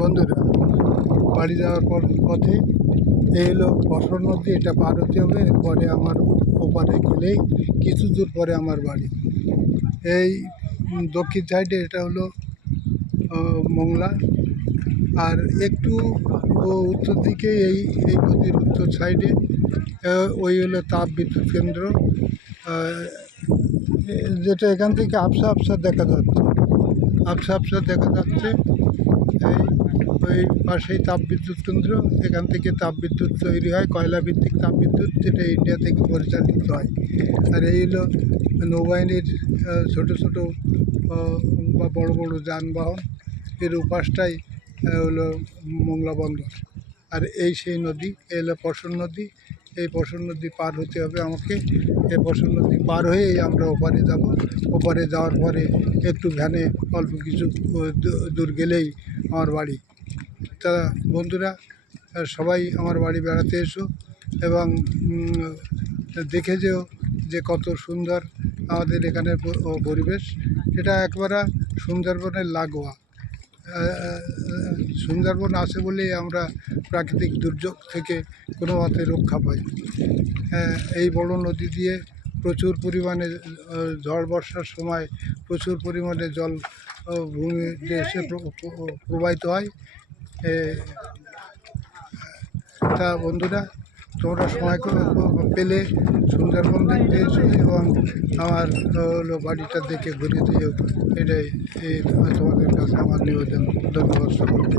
বন্ধুরা, বাড়ি যাওয়ার পর পথে এই হলো বসর নদী, এটা পার হতে হবে, পরে আমার ওপারে গেলেই কিছু দূর পরে আমার বাড়ি। এই দক্ষিণ সাইডে এটা হলো মংলা। আর একটু উত্তর দিকে এই এই নদীর উত্তর সাইডে ওই হলো তাপ বিদ্যুৎ কেন্দ্র। যেটা এখান থেকে আবসা আবসা দেখা যাচ্ছে। আবসা আবসা দেখা যাচ্ছে। ওই পাশেই তাপবিদ্যুৎ কেন্দ্র, এখান থেকে তাপবিদ্যুৎ তৈরি হয় কয়লা ভিত্তিক তাপবিদ্যুৎ, যেটা ইন্ডিয়া থেকে পরিচালিত হয়। আর এই হলো নৌবাহিনীর ছোট ছোট বা বড় বড় যানবাহন। এর উপাসটাই হলো মোংলা বন্দর। আর এই সেই নদী এই হলো পশন নদী। এই পশন নদী পার হতে হবে আমাকে। এই পশন নদী পার হয়েই আমরা ওপারে যাব। ওপারে যাওয়ার পরে একটু ভ্যানে অল্প কিছু দূর গেলেই আমার বাড়ি। তা বন্ধুরা সবাই আমার বাড়ি বেড়াতে এসো এবং দেখে যেও যে কত সুন্দর আমাদের ও পরিবেশ। এটা একবারে সুন্দরবনের লাগোয়া। সুন্দরবন আছে বলেই আমরা প্রাকৃতিক দুর্যোগ থেকে কোনো মতে রক্ষা পাই। এই বড় নদী দিয়ে প্রচুর পরিমাণে ঝড় বর্ষার সময় প্রচুর পরিমাণে জল ভূমিতে এসে প্র- প্র- প্রবাহিত হয়। তা বন্ধুরা, তোমরা সময় পেলে, সুন্দরবন দেখতে এসো এবং আমার হলো বাড়িটা দেখে ঘুরে দিও। এটাই তোমাদের কাছে আমার নিবেদন। ধন্যবাদ সকলকে।